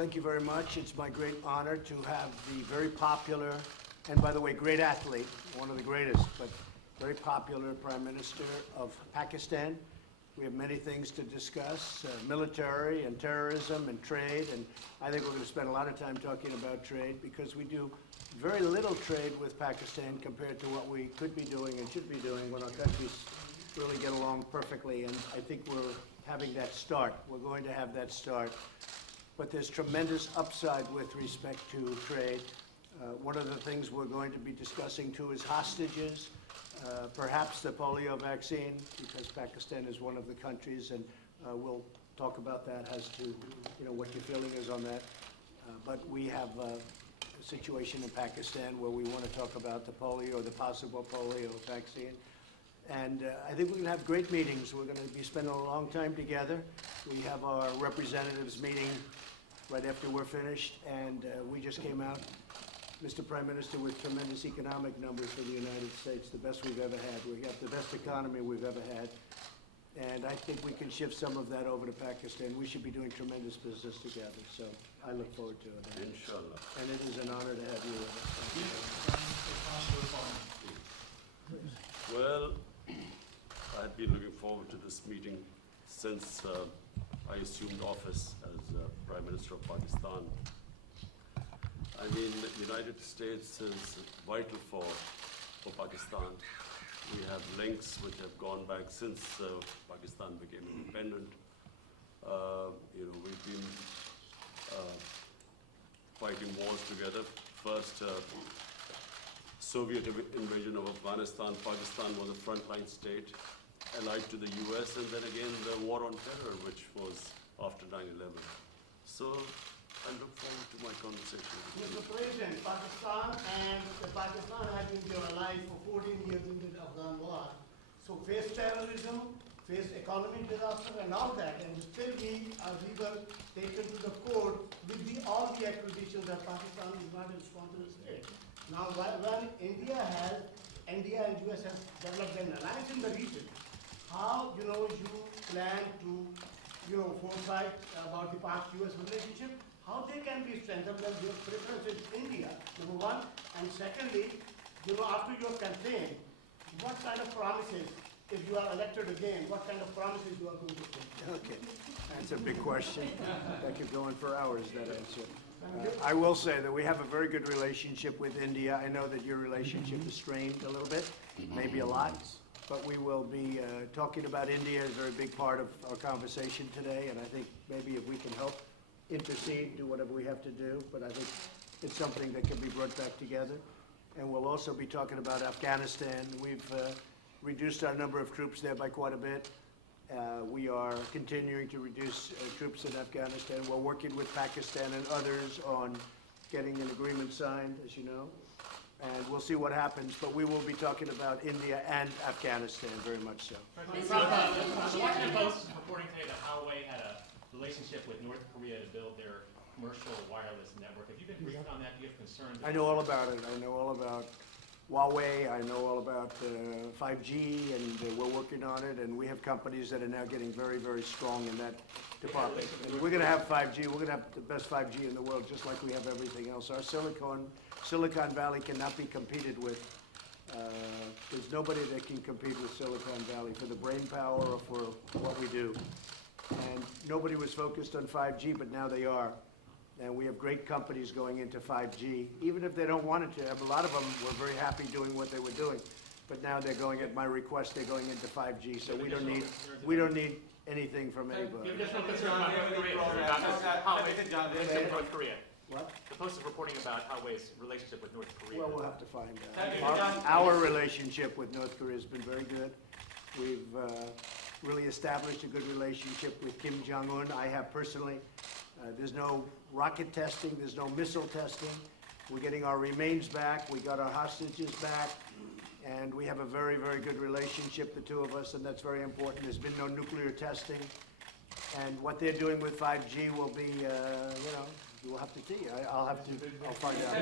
thank you very much. It's my great honor to have the very popular, and by the way, great athlete, one of the greatest, but very popular Prime Minister of Pakistan. We have many things to discuss, military and terrorism and trade, and I think we're going to spend a lot of time talking about trade because we do very little trade with Pakistan compared to what we could be doing and should be doing when our countries really get along perfectly, and I think we're having that start. We're going to have that start. But there's tremendous upside with respect to trade. One of the things we're going to be discussing too is hostages, perhaps the polio vaccine, because Pakistan is one of the countries, and we'll talk about that as to what your feeling is on that. But we have a situation in Pakistan where we want to talk about the polio or the possible polio vaccine. And I think we're going to have great meetings. We're going to be spending a long time together. We have our representatives meeting right after we're finished, and we just came out, Mr. Prime Minister, with tremendous economic numbers for the United States, the best we've ever had. We have the best economy we've ever had, and I think we can shift some of that over to Pakistan. We should be doing tremendous business together, so I look forward to it. Inshallah. And it is an honor to have you with us. Well, I've been looking forward to this meeting since I assumed office as Prime Minister of Pakistan. I mean, the United States is vital for Pakistan. We have links which have gone back since Pakistan became independent. We've been fighting wars together. First, Soviet invasion of Afghanistan, Pakistan was a frontline state, allied to the US, and then again the war on terror, which was after 9/11. So I look forward to my conversation with you. Mr. President, Pakistan has been your allies for 14 years in the Afghan war. So face terrorism, face economic disaster and all that, and still we were taken to the court with all the accusations that Pakistan is not a responsible state. Now, when India and US have developed an alliance in the region, how you plan to foresight about the Pak-US relationship? How they can be strengthened when your preference is India, number one, and secondly, after your campaign, what kind of promises, if you are elected again, what kind of promises you are going to make? Okay, that's a big question. That could go on for hours, that answer. I will say that we have a very good relationship with India. I know that your relationship is strained a little bit, maybe a lot, but we will be talking about India as a very big part of our conversation today, and I think maybe if we can help intercede, do whatever we have to do, but I think it's something that can be brought back together. And we'll also be talking about Afghanistan. We've reduced our number of troops there by quite a bit. We are continuing to reduce troops in Afghanistan. We're working with Pakistan and others on getting an agreement signed, as you know, and we'll see what happens. But we will be talking about India and Afghanistan, very much so. The Washington Post is reporting today that Huawei had a relationship with North Korea to build their commercial wireless network. Have you been briefed on that? Do you have concerns? I know all about it. I know all about Huawei. I know all about 5G, and we're working on it. And we have companies that are now getting very, very strong in that department. And we're going to have 5G. We're going to have the best 5G in the world, just like we have everything else. Our Silicon Valley cannot be competed with. There's nobody that can compete with Silicon Valley for the brain power or for what we do. And nobody was focused on 5G, but now they are. And we have great companies going into 5G, even if they don't want it to. A lot of them were very happy doing what they were doing, but now they're going, at my request, they're going into 5G. So we don't need anything from anybody. Additional concern about North Korea. What? The Post is reporting about Huawei's relationship with North Korea. Well, we'll have to find out. Our relationship with North Korea has been very good. We've really established a good relationship with Kim Jong-un. I have personally. There's no rocket testing. There's no missile testing. We're getting our remains back. We got our hostages back. And we have a very, very good relationship, the two of us, and that's very important. There's been no nuclear testing. And what they're doing with 5G will be, you'll have to see. I'll find out.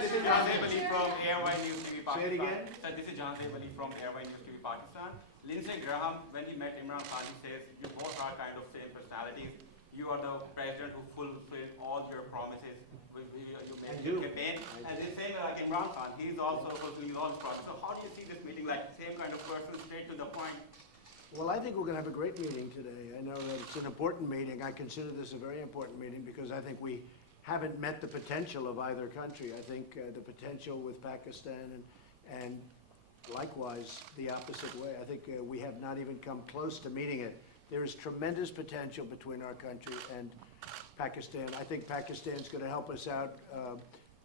This is Jhandev Ali from Airwine News TV Pakistan. Say it again. Sir, this is Jhandev Ali from Airwine News TV Pakistan. Lindsey Graham, when he met Imran Khan, he says, you both are kind of same personalities. You are the president who fulfills do. campaign. And the same like Imran Khan, he's also fulfilling all his promises. So how do you see this meeting, like same kind of person, straight to the point? Well, I think we're going to have a great meeting today. I know that it's an important meeting. I consider this a very important meeting because I think we haven't met the potential of either country. I think the potential with Pakistan and likewise the opposite way. I think we have not even come close to meeting it. There is tremendous potential between our country and Pakistan. I think Pakistan's going to help us out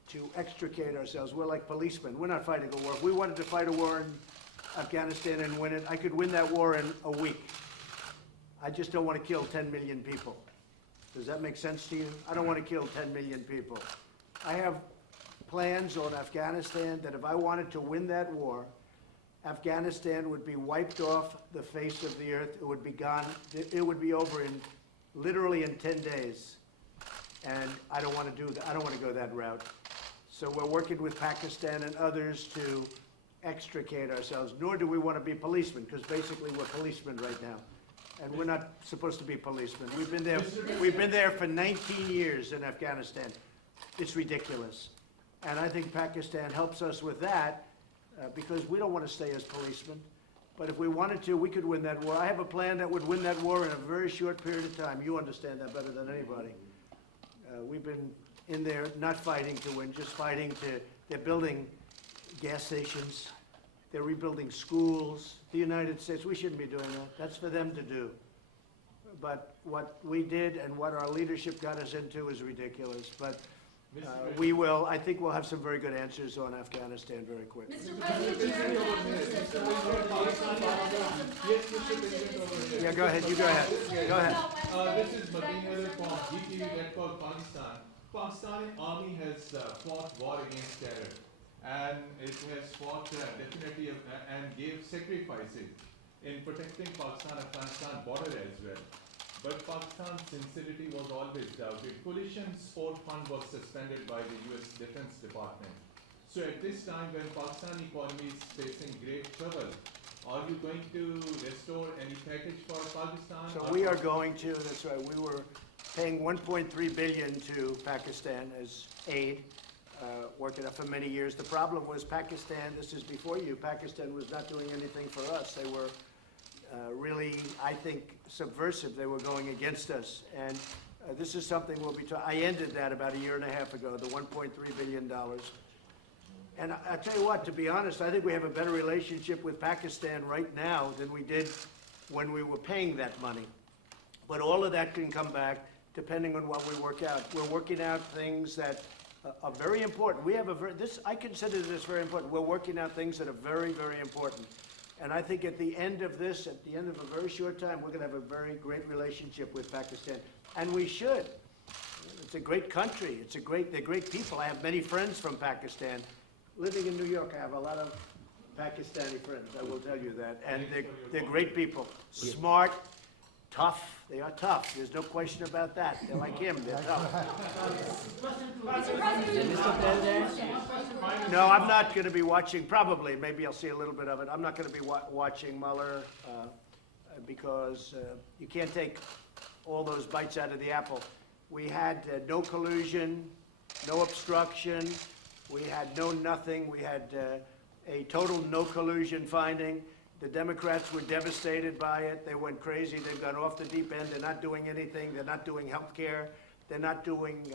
to extricate ourselves. We're like policemen. We're not fighting a war. If we wanted to fight a war in Afghanistan and win it, I could win that war in a week. I just don't want to kill 10 million people. Does that make sense to you? I don't want to kill 10 million people. I have plans on Afghanistan that if I wanted to win that war, Afghanistan would be wiped off the face of the earth. It would be gone. It would be over in literally in 10 days. And I don't want to do that. I don't want to go that route. So we're working with Pakistan and others to extricate ourselves, nor do we want to be policemen, because basically we're policemen right now. And we're not supposed to be policemen. We've been there for 19 years in Afghanistan. It's ridiculous. And I think Pakistan helps us with that because we don't want to stay as policemen. But if we wanted to, we could win that war. I have a plan that would win that war in a very short period of time. You understand that better than anybody. We've been in there not fighting to win, just fighting to, they're building gas stations, they're rebuilding schools. The United States, we shouldn't be doing that. That's for them to do. But what we did and what our leadership got us into is ridiculous. But we will, I think we'll have some very good answers on Afghanistan very quick. Mr. President, Yeah, go ahead, you go ahead. Go ahead. This is Madinah from GTV Network Pakistan. Pakistani army has fought war against terror, and it has fought definitely and gave sacrifices in protecting Pakistan-Afghanistan border as well. But Pakistan's sincerity was always doubted. Coalition Support Fund was suspended by the US Defense Department. So at this time when Pakistani economy is facing great trouble, are you going to restore any package for Pakistan? So we are going to, that's right, we were paying $1.3 billion to Pakistan as aid, working up for many years. The problem was Pakistan, this is before you, Pakistan was not doing anything for us. They were really, I think, subversive. They were going against us. And this is something we'll be talking, I ended that about a year and a half ago, the $1.3 billion. And I tell you what, to be honest, I think we have a better relationship with Pakistan right now than we did when we were paying that money. But all of that can come back depending on what we work out. We're working out things that are very important. We have I consider this very important. We're working out things that are very, very important. And I think at the end of this, at the end of a very short time, we're going to have a very great relationship with Pakistan. And we should. It's a great country. They're great people. I have many friends from Pakistan. Living in New York, I have a lot of Pakistani friends, I will tell you that. And they're great people. Smart, tough. They are tough. There's no question about that. They're like him. They're tough. No, I'm not going to be watching, probably. Maybe I'll see a little bit of it. I'm not going to be watching Mueller because you can't take all those bites out of the apple. We had no collusion, no obstruction. We had no nothing. We had a total no collusion finding. The Democrats were devastated by it. They went crazy. They've gone off the deep end. They're not doing anything. They're not doing health care. They're not doing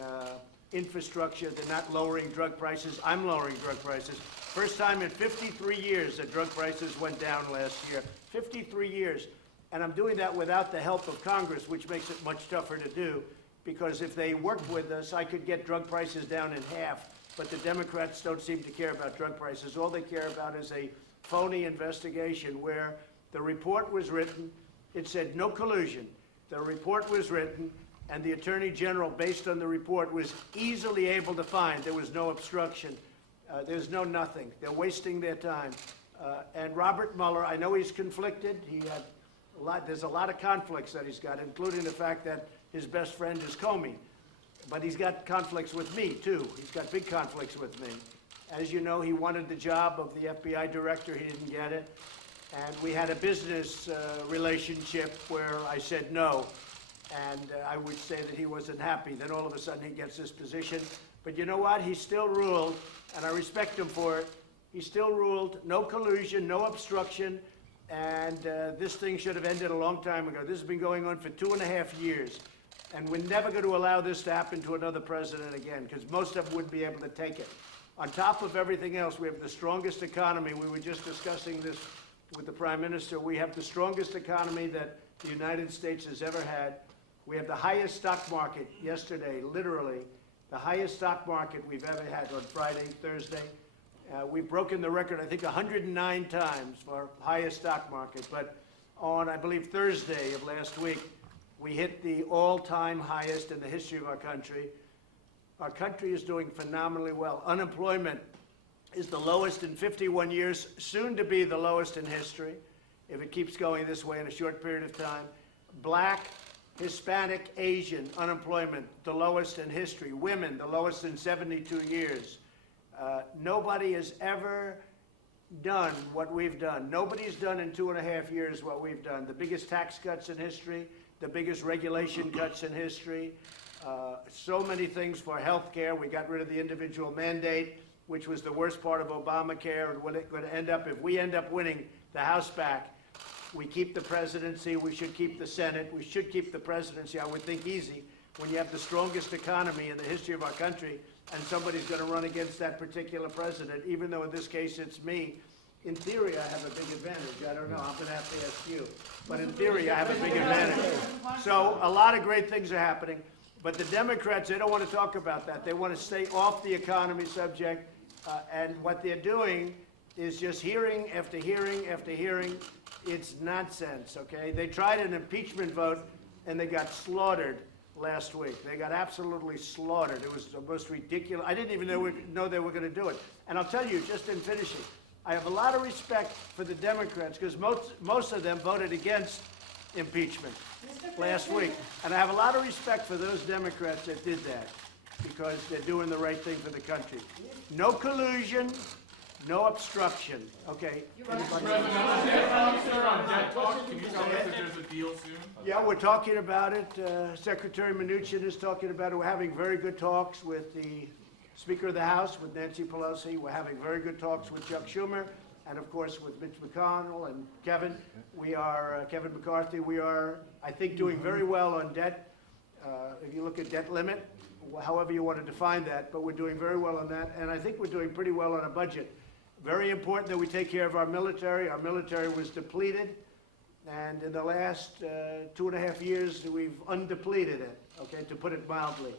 infrastructure. They're not lowering drug prices. I'm lowering drug prices. First time in 53 years that drug prices went down last year. 53 years. And I'm doing that without the help of Congress, which makes it much tougher to do, because if they worked with us, I could get drug prices down in half. But the Democrats don't seem to care about drug prices. All they care about is a phony investigation where the report was written, it said no collusion. The report was written, and the Attorney General, based on the report, was easily able to find there was no obstruction. There's no nothing. They're wasting their time. And Robert Mueller, I know he's conflicted. There's a lot of conflicts that he's got, including the fact that his best friend is Comey. But he's got conflicts with me, too. He's got big conflicts with me. As you know, he wanted the job of the FBI director. He didn't get it. And we had a business relationship where I said no. and I would say that he wasn't happy. Then all of a sudden he gets this position. But you know what? He still ruled, and I respect him for it. He still ruled, no collusion, no obstruction, and this thing should have ended a long time ago. This has been going on for 2.5 years, and we're never going to allow this to happen to another president again, because most of them wouldn't be able to take it. On top of everything else, we have the strongest economy. We were just discussing this with the Prime Minister. We have the strongest economy that the United States has ever had. We have the highest stock market yesterday, literally, the highest stock market we've ever had on Friday, Thursday. We've broken the record, I think, 109 times for highest stock market. But on, I believe, Thursday of last week, we hit the all-time highest in the history of our country. Our country is doing phenomenally well. Unemployment is the lowest in 51 years, soon to be the lowest in history, if it keeps going this way in a short period of time. Black, Hispanic, Asian unemployment, the lowest in history. Women, the lowest in 72 years. Nobody has ever done what we've done. Nobody's done in 2.5 years what we've done. The biggest tax cuts in history, the biggest regulation cuts in history, so many things for health care. We got rid of the individual mandate, which was the worst part of Obamacare. And what it's going to end up, if we end up winning the House back, we keep the presidency, we should keep the Senate, we should keep the presidency, I would think easy, when you have the strongest economy in the history of our country, and somebody's going to run against that particular president, even though in this case it's me. In theory, I have a big advantage. I don't know. I'm going to have to ask you. But in theory, I have a big advantage. So a lot of great things are happening. But the Democrats, they don't want to talk about that. They want to stay off the economy subject. And what they're doing is just hearing after hearing after hearing. It's nonsense, okay? They tried an impeachment vote, and they got slaughtered last week. They got absolutely slaughtered. It was the most ridiculous. I didn't even know they were going to do it. And I'll tell you, just in finishing, I have a lot of respect for the Democrats because most of them voted against impeachment last week. And I have a lot of respect for those Democrats that did that because they're doing the right thing for the country. No collusion, no obstruction. Okay. Anybody? Sir, on debt talk, can you tell us if there's a deal soon? Yeah, we're talking about it. Secretary Mnuchin is talking about it. We're having very good talks with the Speaker of the House, with Nancy Pelosi. We're having very good talks with Chuck Schumer, and of course with Mitch McConnell and Kevin. We are, Kevin McCarthy, we are, I think, doing very well on debt. If you look at debt limit, however you want to define that, but we're doing very well on that. And I think we're doing pretty well on a budget. Very important that we take care of our military. Our military was depleted. And in the last 2.5 years, we've undepleted it, okay, to put it mildly.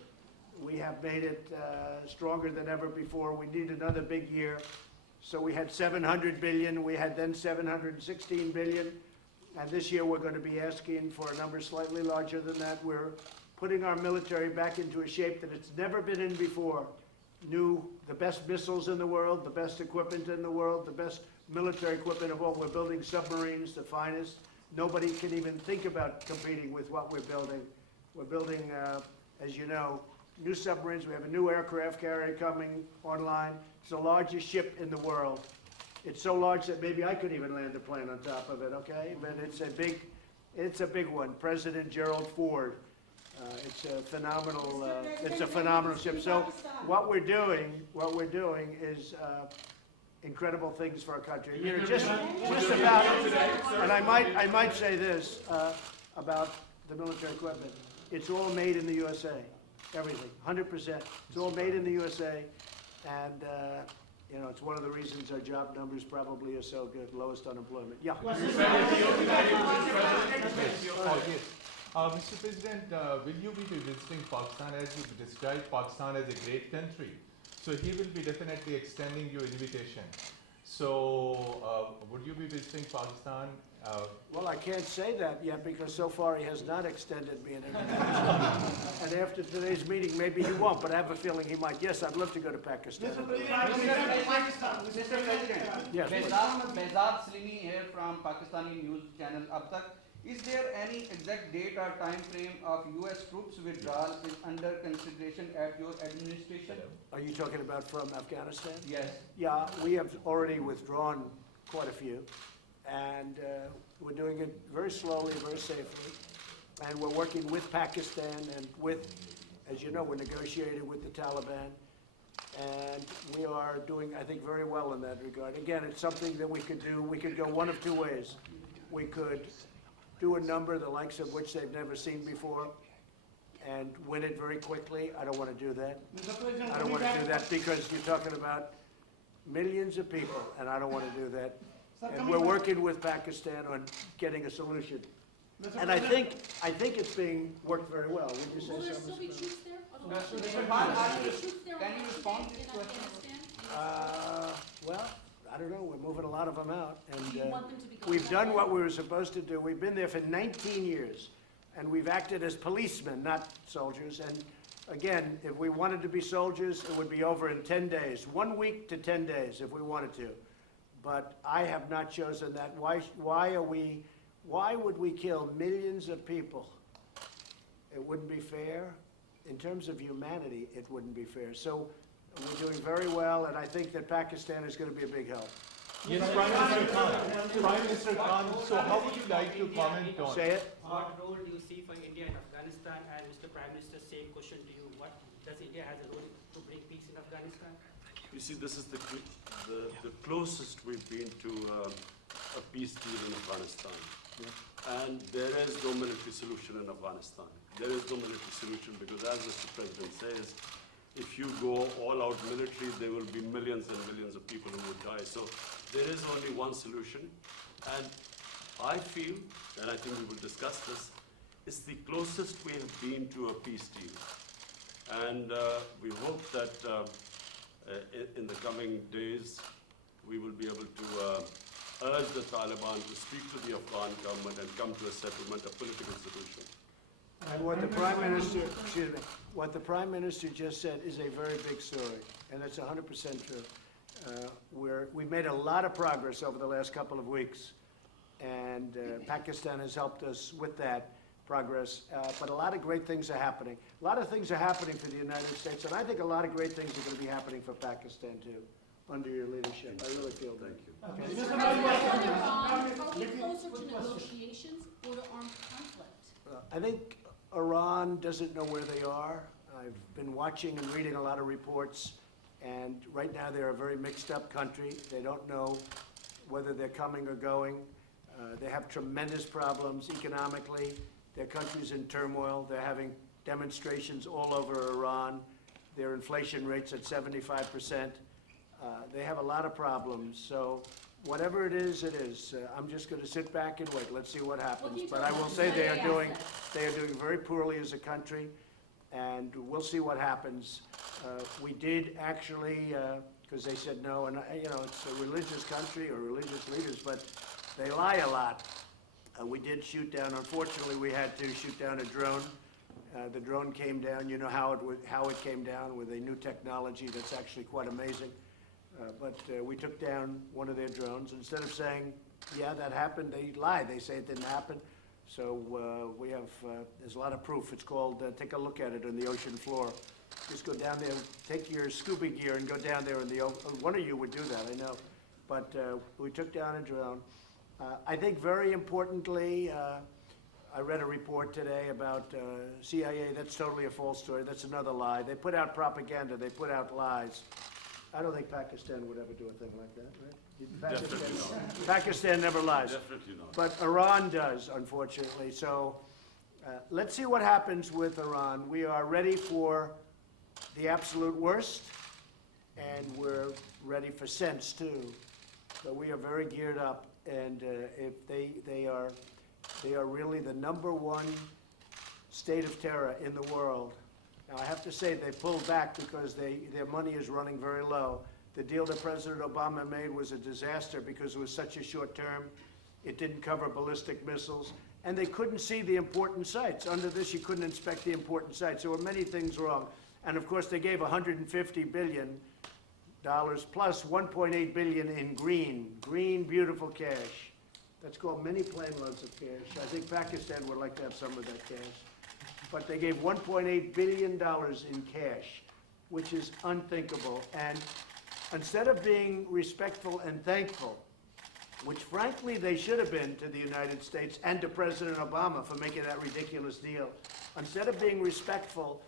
We have made it stronger than ever before. We need another big year. So we had $700 billion. We had then $716 billion. And this year we're going to be asking for a number slightly larger than that. We're putting our military back into a shape that it's never been in before. The best missiles in the world, the best equipment in the world, the best military equipment of all. We're building submarines, the finest. Nobody can even think about competing with what we're building. We're building, as you know, new submarines. We have a new aircraft carrier coming online. It's the largest ship in the world. It's so large that maybe I could even land a plane on top of it, okay? But it's a big one. President Gerald Ford. It's a phenomenal ship. So what we're doing is incredible things for our country. You know, just about, and I might say this about the military equipment. It's all made in the USA. Everything, 100%. It's all made in the USA, and you know, it's one of the reasons our job numbers probably are so good, lowest unemployment. Yeah. Mr. President, will you be visiting Pakistan as you described Pakistan as a great country? So he will be definitely extending you invitation. So would you be visiting Pakistan? Well, I can't say that yet because so far he has not extended me an invitation. And after today's meeting, maybe he won't, but I have a feeling he might. Yes, I'd love to go to Pakistan. Mr. President, Yes, Behzad Salimi here from Pakistani news channel Ab Tak. Is there any exact date or time frame of U.S. troops withdrawal is under consideration at your administration? Are you talking about from Afghanistan? Yes. Yeah, we have already withdrawn quite a few, and we're doing it very slowly, very safely. and we're working with Pakistan and with, as you know, we're negotiating with the Taliban. And we are doing, I think, very well in that regard. Again, it's something that we could do. We could go one of two ways. We could do a number the likes of which they've never seen before and win it very quickly. I don't want to do that. Mr. President, I don't want to do that because you're talking about millions of people, and I don't want to do that. And we're working with Pakistan on getting a solution. And I think it's being worked very well. Would you say Will there so, still Mr. be President? troops there? Mr. Khan, Will there be troops there can you respond to in this question? Afghanistan? Well, I don't know. We're moving a lot of them out. Do you And want them to be we've going done that what way? we were supposed to do. We've been there for 19 years, and we've acted as policemen, not soldiers. And again, if we wanted to be soldiers, it would be over in 10 days, 1 week to 10 days if we wanted to. But I have not chosen that. Why would we kill millions of people? It wouldn't be fair. In terms of humanity, it wouldn't be fair. So we're doing very well, and I think that Pakistan is going to be a big help. Yes, Prime Minister Khan. Prime Minister Khan, so how would you like to comment on? Say it. What role do you see for India in Afghanistan? And Mr. Prime Minister, same question to you. What does India have a role to bring peace in Afghanistan? You see, this is the closest we've been to a peace deal in Afghanistan. And there is no military solution in Afghanistan. There is no military solution because, as Mr. President says, if you go all out military, there will be millions and millions of people who would die. So there is only one solution. And I feel, and I think we will discuss this, it's the closest we have been to a peace deal. And we hope that in the coming days, we will be able to urge the Taliban to speak to the Afghan government and come to a settlement, a political solution. And what the Prime Minister, excuse me, what the Prime Minister just said is a very big story, and it's 100% true. We've made a lot of progress over the last couple of weeks, and Pakistan has helped us with that progress. But a lot of great things are happening. A lot of things are happening for the United States, and I think a lot of great things are going to be happening for Pakistan too, under your leadership. I really feel that. Thank you. Mr. President, are we closer to negotiations or to armed conflict? I think Iran doesn't know where they are. I've been watching and reading a lot of reports, and right now they're a very mixed up country. They don't know whether they're coming or going. They have tremendous problems economically. Their country's in turmoil. They're having demonstrations all over Iran. Their inflation rate's at 75%. They have a lot of problems. So whatever it is, it is. I'm just going to sit back and wait. Let's see what happens. But I will say they are doing very poorly as a country, and we'll see what happens. We did actually, because they said no, and you know, it's a religious country or religious leaders, but they lie a lot. We did shoot down. Unfortunately, we had to shoot down a drone. The drone came down. You know how it came down with a new technology that's actually quite amazing. But we took down one of their drones. Instead of saying, yeah, that happened, they lie. They say it didn't happen. So we have, there's a lot of proof. It's called, take a look at it on the ocean floor. Just go down there, take your scuba gear and go down there in the ocean. One of you would do that, I know. But we took down a drone. I think very importantly, I read a report today about CIA. That's totally a false story. That's another lie. They put out propaganda. They put out lies. I don't think Pakistan would ever do a thing like that, right? Definitely not. Pakistan never lies. Definitely not. But Iran does, unfortunately. So let's see what happens with Iran. We are ready for the absolute worst, and we're ready for sense, too. So we are very geared up, and if they are really the #1 state of terror in the world. Now, I have to say they pulled back because their money is running very low. The deal that President Obama made was a disaster because it was such a short term. It didn't cover ballistic missiles, and they couldn't see the important sites. Under this, you couldn't inspect the important sites. There were many things wrong. And of course, they gave $150 billion plus $1.8 billion in green, beautiful cash. That's called many plane loads of cash. I think Pakistan would like to have some of that cash. But they gave $1.8 billion in cash, which is unthinkable. And instead of being respectful and thankful which frankly they should have been to the United States and to President Obama for making that ridiculous deal. Instead of being respectful,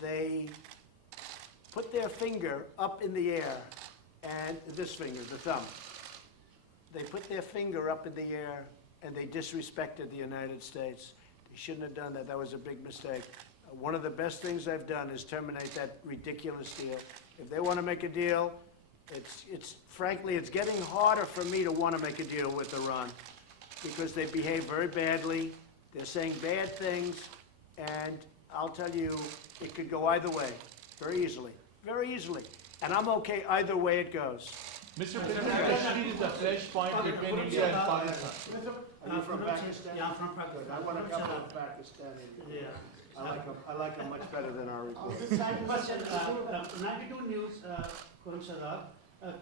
they put their finger up in the air, and this finger, the thumb, they put their finger up in the air and they disrespected the United States. They shouldn't have done that. That was a big mistake. One of the best things I've done is terminate that ridiculous deal. If they want to make a deal, frankly, it's getting harder for me to want to make a deal with Iran because they behave very badly. They're saying bad things, and I'll tell you, it could go either way, very easily, very easily. And I'm okay either way it goes. Mr. President, Kashmir is the flashpoint between India and Pakistan. Are you from Pakistan? Yeah, I'm from Pakistan. I want a couple of Pakistani. Yeah. I like them much better than our report. This side question, 92 News, Khurram Shadab.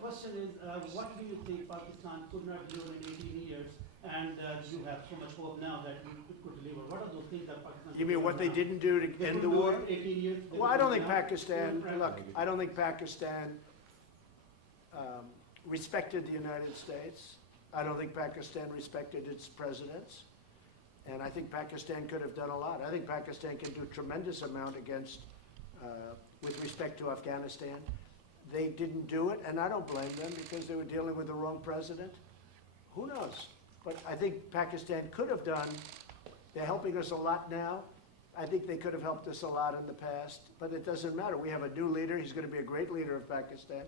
Question is, what do you think Pakistan could not do in 18 years, and you have so much hope now that it could deliver? What are those things that Pakistan? You mean what they didn't do to end the war? 18 years. Well, I don't think Pakistan, look, I don't think Pakistan respected the United States. I don't think Pakistan respected its presidents. And I think Pakistan could have done a lot. I think Pakistan can do a tremendous amount against, with respect to Afghanistan. They didn't do it, and I don't blame them because they were dealing with the wrong president. Who knows? But I think Pakistan could have done, they're helping us a lot now. I think they could have helped us a lot in the past, but it doesn't matter. We have a new leader. He's going to be a great leader of Pakistan.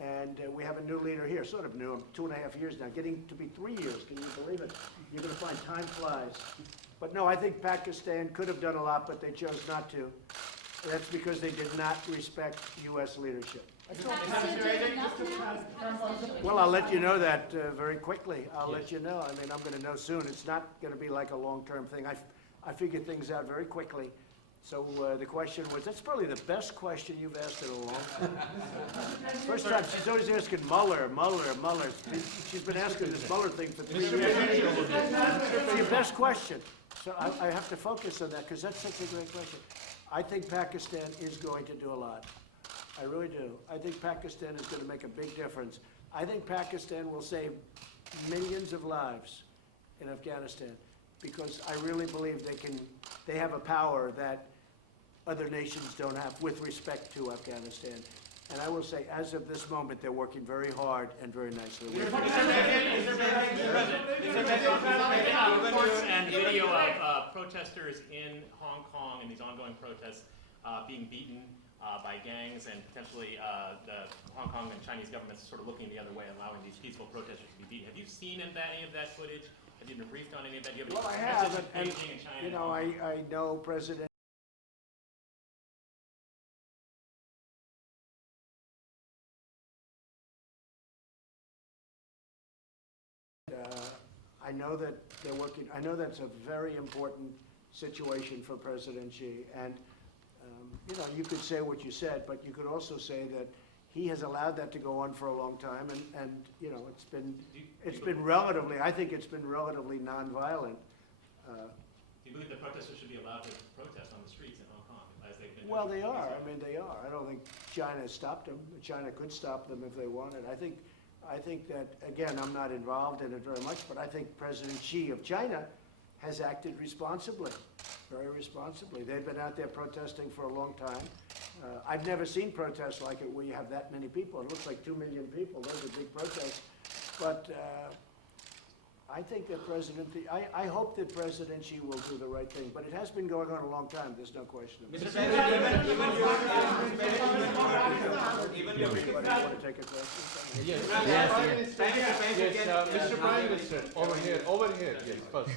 And we have a new leader here, sort of new, 2.5 years now, getting to be 3 years. Can you believe it? You're going to find time flies. But no, I think Pakistan could have done a lot, but they chose not to. That's because they did not respect U.S. leadership. Pakistan doing enough now? Pakistan doing Well, I'll let enough? you know that very quickly. I'll let you know. I mean, I'm going to know soon. It's not going to be like a long-term thing. I figure things out very quickly. So the question was, that's probably the best question you've asked in a long time. First time, she's always asking Mueller. She's been asking this Mueller thing for 3 years. It's your best question. So I have to focus on that because that's such a great question. I think Pakistan is going to do a lot. I really do. I think Pakistan is going to make a big difference. I think Pakistan will save millions of lives in Afghanistan because I really believe they have a power that other nations don't have with respect to Afghanistan. And I will say, as of this moment, they're working very hard and very nicely. There's been reports and video of protesters in Hong Kong in these ongoing protests being beaten by gangs, and potentially the Hong Kong and Chinese governments sort of looking the other way, allowing these peaceful protesters to be beaten. Have you seen any of that footage? Have you been briefed on any of that? Do you have any Well, I have, messages and, Beijing and China you and know, Hong Kong? I know President I know that they're working. I know that's a very important situation for President Xi. And you know, you could say what you said, but you could also say that he has allowed that to go on for a long time, and you know, it's been relatively. I think it's been relatively nonviolent. Do you believe that protesters should be allowed to protest on the streets in Hong Kong as they've been? Well, they are. I mean, they are. I don't think China stopped them. China could stop them if they wanted. I think that, again, I'm not involved in it very much, but I think President Xi of China has acted responsibly, very responsibly. They've been out there protesting for a long time. I've never seen protests like it where you have that many people. It looks like 2 million people. Those are big protests. But I think that I hope that President Xi will do the right thing. But it has been going on a long time. There's no question about it. Mr. President, even your Anybody want to take a question? Yes. Yes. Mr. Prime Minister, over here, yes, first.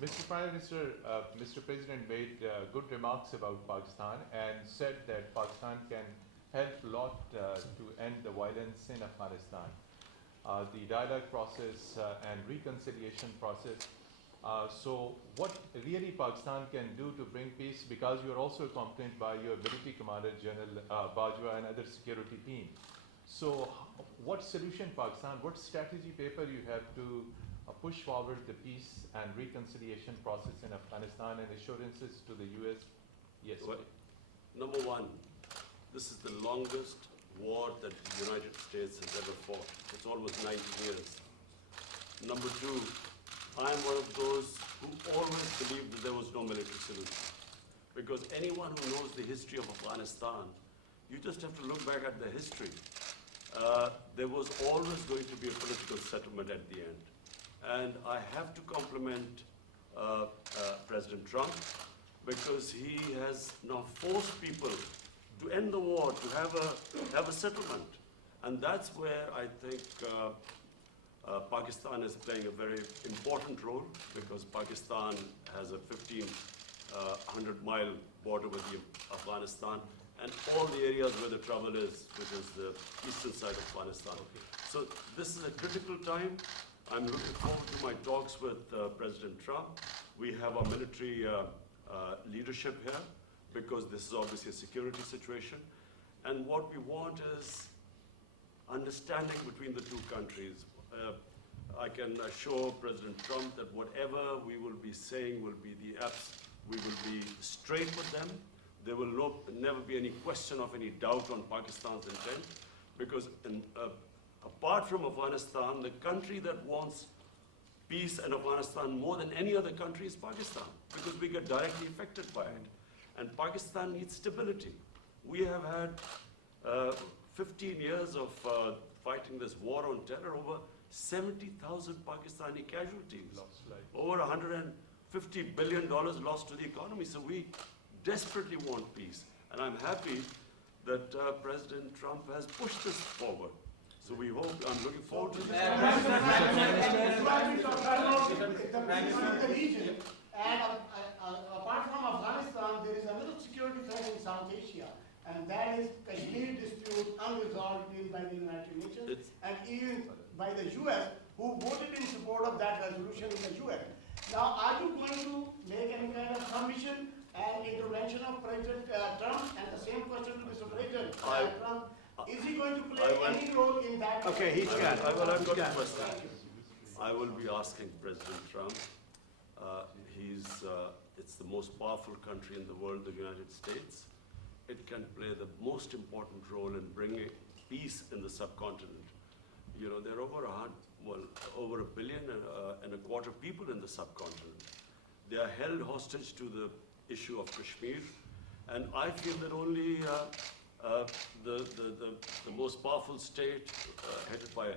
Mr. Prime Minister, Mr. President made good remarks about Pakistan and said that Pakistan can help a lot to end the violence in Afghanistan. The dialogue process and reconciliation process. So what really Pakistan can do to bring peace, because you are also accompanied by your military commander, General Bajwa, and other security team. So what solution Pakistan, what strategy paper you have to push forward the peace and reconciliation process in Afghanistan and assurances to the U.S.? Yes. Well, number one, this is the longest war that the United States has ever fought. It's almost 90 years. Number two, I'm one of those who always believed that there was no military solution. Because anyone who knows the history of Afghanistan, you just have to look back at the history. There was always going to be a political settlement at the end. And I have to compliment President Trump, because he has now forced people to end the war, to have a settlement. And that's where I think Pakistan is playing a very important role, because Pakistan has a 1,500-mile border with Afghanistan, and all the areas where the trouble is, which is the eastern side of Afghanistan. So this is a critical time. I'm looking forward to my talks with President Trump. We have our military leadership here, because this is obviously a security situation. And what we want is understanding between the two countries. I can assure President Trump that whatever we will be saying will be we will be straight with them. There will never be any question of any doubt on Pakistan's intent, because apart from Afghanistan, the country that wants peace in Afghanistan more than any other country is Pakistan, because we get directly affected by it. And Pakistan needs stability. We have had 15 years of fighting this war on terror, over 70,000 Pakistani casualties, over $150 billion lost to the economy. So we desperately want peace. And I'm happy that President Trump has pushed this forward. So we hope, I'm looking forward to this. The region, and apart from Afghanistan, there is another security threat in South Asia, and that is Kashmir dispute unresolved by the United Nations, and even by the US, who voted in support of that resolution in the UN. Now, are you going to make any kind of submission and intervention of President Trump? And the same question to Mr. President Trump. Is he going to play any role in that? Okay, he's got it. I've got a question. I will be asking President Trump. It's the most powerful country in the world, the United States. It can play the most important role in bringing peace in the subcontinent. You know, there are over 1.25 billion people in the subcontinent. They are held hostage to the issue of Kashmir, and I feel that only the most powerful state, headed by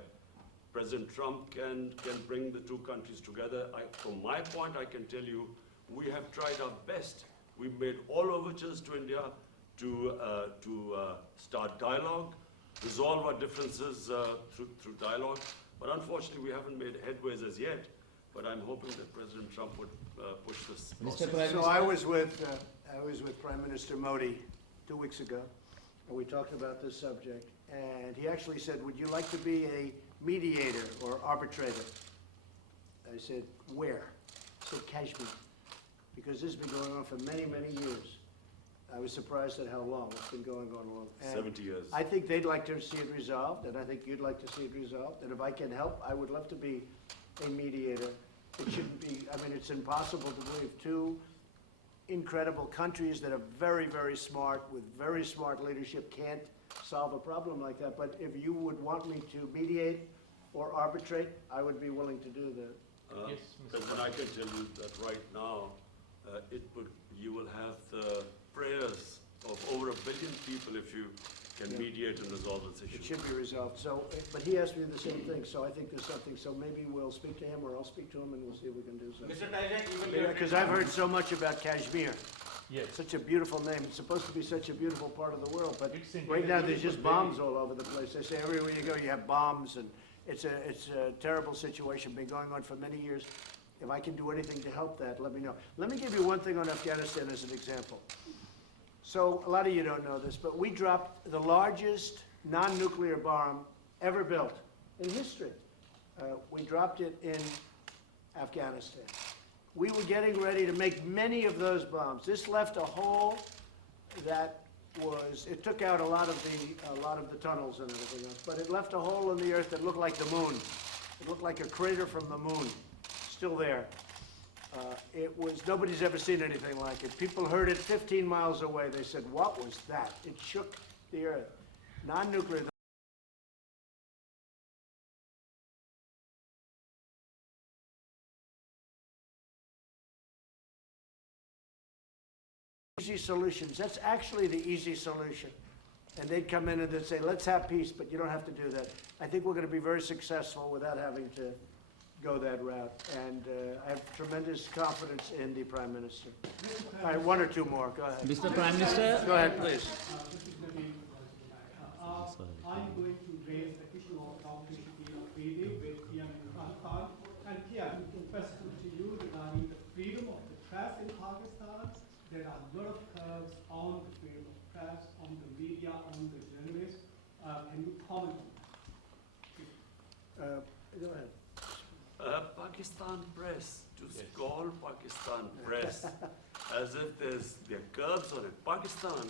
President Trump, can bring the two countries together. From my point, I can tell you, we have tried our best. We've made all overtures to India to start dialogue, resolve our differences through dialogue. But unfortunately, we haven't made headways as yet. But I'm hoping that President Trump would push this process. So I was with Prime Minister Modi 2 weeks ago, and we talked about this subject. And he actually said, "Would you like to be a mediator or arbitrator?" I said, "Where?" He said, "Kashmir," because this has been going on for many, many years. I was surprised at how long it's been going on long. And 70 years. I think they'd like to see it resolved, and I think you'd like to see it resolved. And if I can help, I would love to be a mediator. It shouldn't be, I mean, it's impossible to believe two incredible countries that are very, very smart, with very smart leadership, can't solve a problem like that. But if you would want me to mediate or arbitrate, I would be willing to do that. Yes, Mr. President, I can tell you that right now, you will have the prayers of over 1 billion people if you can mediate and resolve this issue. It should be resolved. So, but he asked me the same thing, so I think there's something. So maybe we'll speak to him, or I'll speak to him, and we'll see if we can do something. Mr. President, Because I've heard so much about Kashmir. Yes. Such a beautiful name. It's supposed to be such a beautiful part of the world, but It's in right now beautiful there's just baby. bombs all over the place. They say everywhere you go you have bombs, and it's a terrible situation, been going on for many years. If I can do anything to help that, let me know. Let me give you one thing on Afghanistan as an example. So a lot of you don't know this, but we dropped the largest non-nuclear bomb ever built in history. We dropped it in Afghanistan. We were getting ready to make many of those bombs. This left a hole that was, it took out a lot of the tunnels and everything else, but it left a hole in the earth that looked like the moon. It looked like a crater from the moon, still there. Nobody's ever seen anything like it. People heard it 15 miles away. They said, "What was that?" It shook the earth. Non-nuclear. easy solutions. That's actually the easy solution. And they'd come in and they'd say, let's have peace, but you don't have to do that. I think we're going to be very successful without having to go that route. And I have tremendous confidence in the Prime Minister. All right, one or two more. Go ahead. Mr. Prime Minister. Go ahead, please. I'm going to raise the issue of competition of freedom with PM Imran Khan. And PM, question to you regarding the freedom of the press in Pakistan. There are a lot of curves on the freedom of press, on the media, on the journalists. Can you comment on that? Go ahead. Pakistan press, to call Pakistan press as if there are curbs on it. Pakistan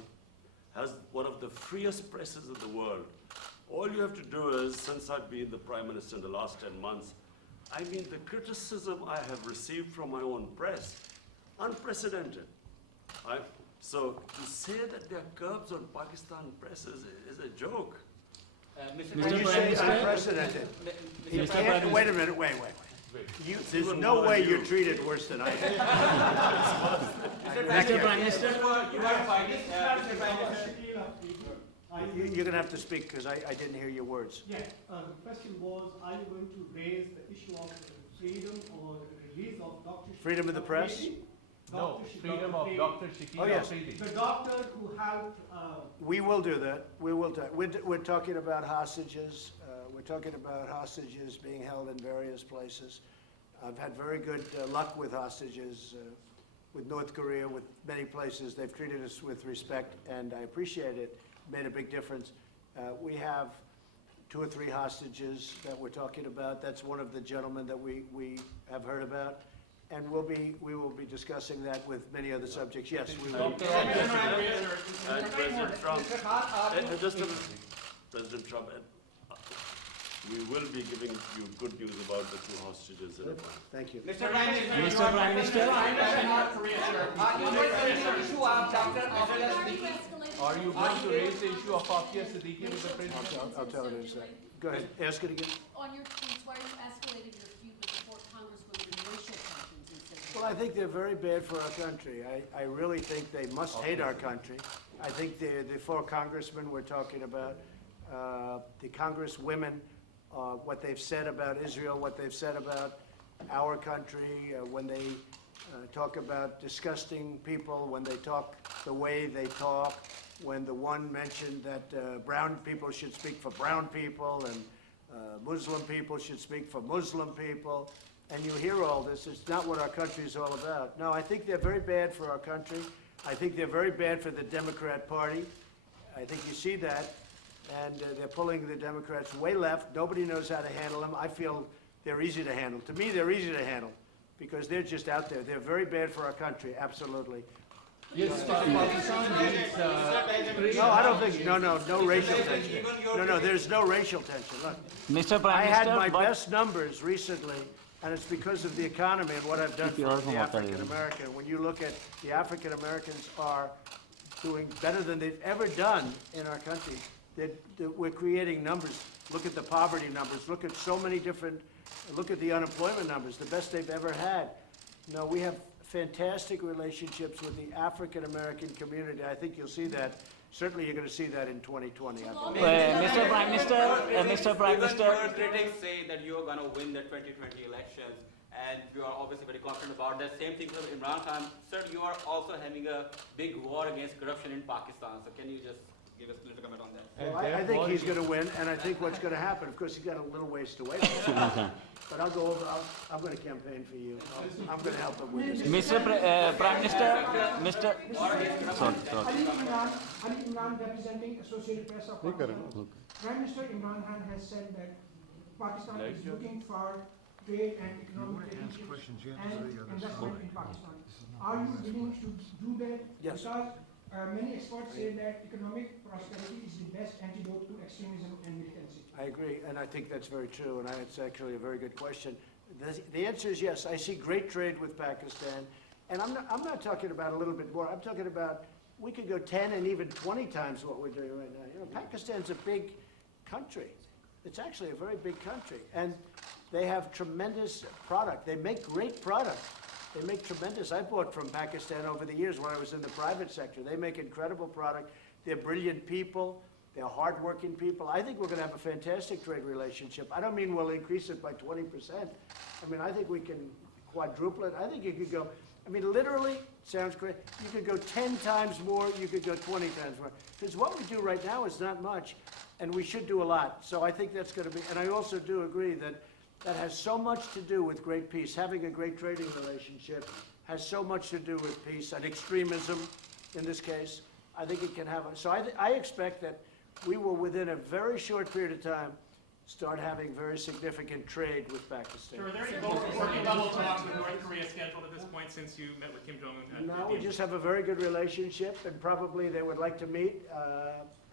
has one of the freest presses in the world. All you have to do is, since I've been the Prime Minister in the last 10 months, I mean, the criticism I have received from my own press, unprecedented. So to say that there are curbs on Pakistan press is a joke. When you say unprecedented, you can't, wait a minute, wait. There's no way you're treated worse than I am. Mr. Prime Minister. You're going to have to speak because I didn't hear your words. Yeah, the question was, are you going to raise the issue of freedom or the release of Dr. Freedom of the press? No, freedom of Dr. Shakil Oh, yes. Afridi. The doctor who helped. We will do that. We will do it. We're talking about hostages. We're talking about hostages being held in various places. I've had very good luck with hostages, with North Korea, with many places. They've treated us with respect, and I appreciate it. Made a big difference. We have 2 or 3 hostages that we're talking about. That's one of the gentlemen that we have heard about. And we will be discussing that with many other subjects. Yes, we will. And President Trump, just a minute. President Trump, we will be giving you good news about the 2 hostages in a while. Thank you. Mr. Prime Minister. Mr. Prime Minister. Are you going to raise the issue of Afia Siddiqui with the President? I'll tell it in a second. Go ahead. Ask it again. On your tweets, why are you escalating your feud with the 4 congresswomen and racial tensions instead of... Well, I think they're very bad for our country. I really think they must hate our country. I think the 4 congressmen we're talking about, the congresswomen, what they've said about Israel, what they've said about our country, when they talk about disgusting people, when they talk the way they talk, when the one mentioned that brown people should speak for brown people and Muslim people should speak for Muslim people, and you hear all this. It's not what our country is all about. No, I think they're very bad for our country. I think they're very bad for the Democrat Party. I think you see that. And they're pulling the Democrats way left. Nobody knows how to handle them. I feel they're easy to handle. To me, they're easy to handle because they're just out there. They're very bad for our country, absolutely. Yes, Pakistan needs No, I don't think, no racial tension. No, there's no racial tension. Look, Mr. Prime I Minister. had my best numbers recently, and it's because of the economy and what I've done for the African American. When you look at the African Americans are doing better than they've ever done in our country. We're creating numbers. Look at the poverty numbers. Look at so many different, look at the unemployment numbers, the best they've ever had. No, we have fantastic relationships with the African American community. I think you'll see that. Certainly you're going to see that in 2020. Mr. Prime Minister, Mr. Prime Minister. Your critics say that you're going to win the 2020 elections, and you are obviously very confident about that. Same thing with Imran Khan. Sir, you are also having a big war against corruption in Pakistan. So can you just give us a little comment on that? Well, I think he's going to win, and I think what's going to happen, of course, he's got a little ways to wait. But I'll go over, I'm going to campaign for you. I'm going to help him with this. Mr. Prime Minister, Mr. Sorry. Ali Imran representing Associated Press of Pakistan. Prime Minister Imran Khan has said that Pakistan is looking for trade and economic relationships and investment in Pakistan. Are you willing to do that? Yes. Because many experts say that economic prosperity is the best antidote to extremism and militancy. I agree, and I think that's very true, and it's actually a very good question. The answer is yes. I see great trade with Pakistan, and I'm not talking about a little bit more. I'm talking about we could go 10 and even 20 times what we're doing right now. You know, Pakistan's a big country. It's actually a very big country, and they have tremendous product. They make great product. They make tremendous, I bought from Pakistan over the years when I was in the private sector. They make incredible product. They're brilliant people. They're hardworking people. I think we're going to have a fantastic trade relationship. I don't mean we'll increase it by 20%. I mean, I think we can quadruple it. I think you could go, I mean, literally, sounds great. You could go 10 times more. You could go 20 times more. Because what we do right now is not much, and we should do a lot. So I think that's going to be, and I also do agree that that has so much to do with great peace. Having a great trading relationship has so much to do with peace and extremism in this case. I think it can have, so I expect that we will, within a very short period of time, start having very significant trade with Pakistan. So are there any working level talks with North Korea scheduled at this point since you met with Kim Jong-un? No, we just have a very good relationship, and probably they would like to meet,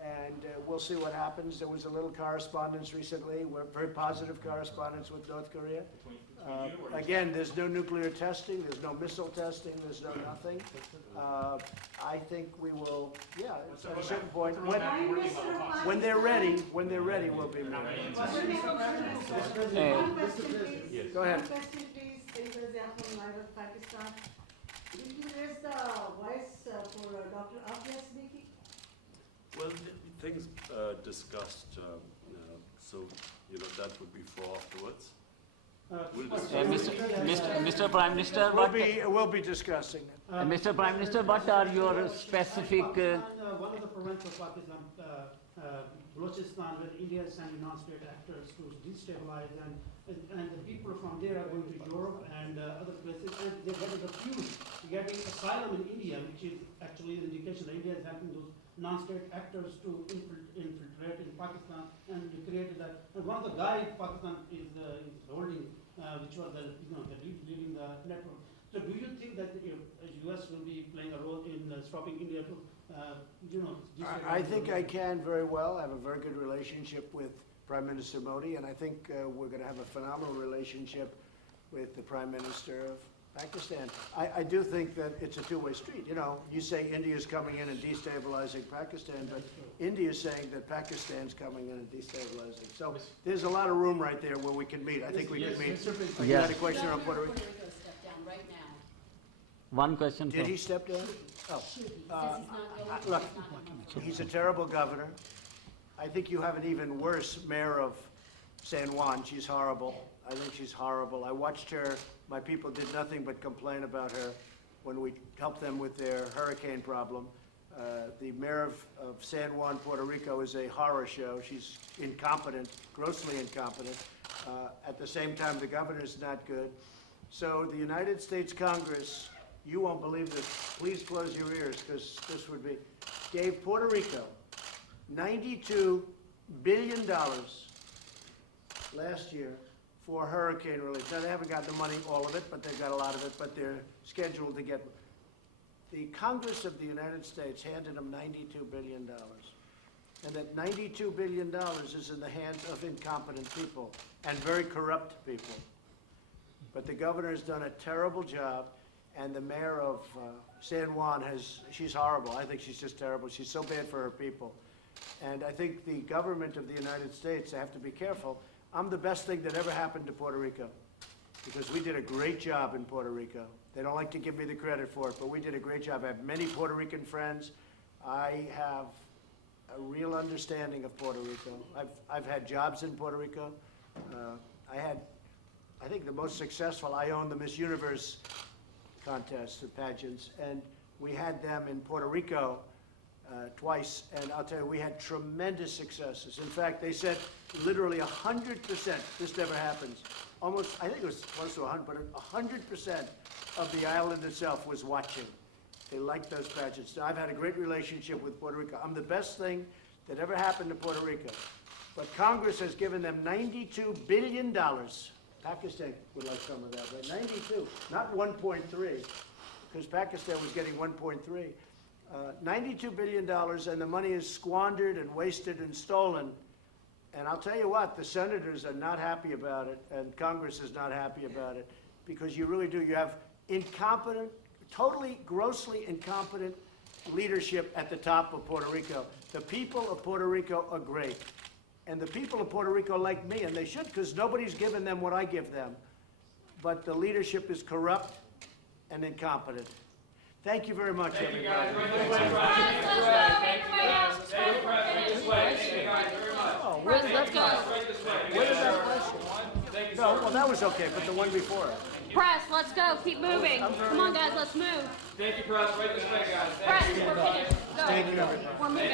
and we'll see what happens. There was a little correspondence recently, very positive correspondence with North Korea. Again, there's no nuclear testing, there's no missile testing, there's no nothing. I think we will, yeah, at a certain point, when they're ready, we'll be meeting. Go ahead. One question, please. Pakistan. Will you raise the voice for Dr. Afghan speaking? Well, things discussed, so, that would be for afterwards. We'll discuss. Mr. Prime Minister, We'll be discussing it. Mr. Prime Minister, what are your specific? One of the provinces of Pakistan, Balochistan, where India is sending non-state actors to destabilize, and the people from there are going to Europe and other places, and they're getting refused getting asylum in India, which is actually an indication that India is helping those non-state actors to infiltrate in Pakistan and to create that. And one of the guys Pakistan is holding, which was leading the network. So do you think that the U.S. will be playing a role in stopping India to, I think I can very well. I have a very good relationship with Prime Minister Modi, and I think we're going to have a phenomenal relationship with the Prime Minister of Pakistan. I do think that it's a two-way street. You say India's coming in and destabilizing Pakistan, but India's saying that Pakistan's coming in and destabilizing. So there's a lot of room right there where we can meet. I think we can meet. You had a question on Puerto Rico? Step down right now. One question. Did he step down? Oh. Should he? Says he's not Look, eligible. he's a terrible governor. I think you have an even worse mayor of San Juan. She's horrible. I think she's horrible. I watched her. My people did nothing but complain about her when we helped them with their hurricane problem. The mayor of San Juan, Puerto Rico, is a horror show. She's incompetent, grossly incompetent. At the same time, the governor's not good. So the United States Congress, you won't believe this. Please close your ears, because this would be, gave Puerto Rico $92 billion last year for hurricane relief. Now, they haven't got the money, all of it, but they've got a lot of it, but they're scheduled to get. The Congress of the United States handed them $92 billion. And that $92 billion is in the hands of incompetent people and very corrupt people. But the governor has done a terrible job, and the mayor of San Juan she's horrible. I think she's just terrible. She's so bad for her people. And I think the government of the United States, they have to be careful. I'm the best thing that ever happened to Puerto Rico, because we did a great job in Puerto Rico. They don't like to give me the credit for it, but we did a great job. I have many Puerto Rican friends. I have a real understanding of Puerto Rico. I've had jobs in Puerto Rico. I think the most successful, I owned the Miss Universe contest, the pageants, and we had them in Puerto Rico twice, and I'll tell you, we had tremendous successes. In fact, they said literally 100%, this never happens, almost, I think it was close to 100, but 100% of the island itself was watching. They liked those pageants. Now, I've had a great relationship with Puerto Rico. I'm the best thing that ever happened to Puerto Rico. But Congress has given them $92 billion. Pakistan would like some of that, right? 92, not 1.3, because Pakistan was getting 1.3. $92 billion, and the money is squandered and wasted and stolen. And I'll tell you what, the senators are not happy about it, and Congress is not happy about it, because you really do. You have incompetent, totally, grossly incompetent leadership at the top of Puerto Rico. The people of Puerto Rico are great. And the people of Puerto Rico like me, and they should, because nobody's given them what I give them. But the leadership is corrupt, and incompetent. Thank you very much, everybody. Let's go. Where did that question? No, well, that was okay, but the one before it. Press, let's go. Keep moving. Come on, guys, let's move. Thank you, Press. Right this way, guys. Press, we're finished. Go. Thank you, everybody. We're moving.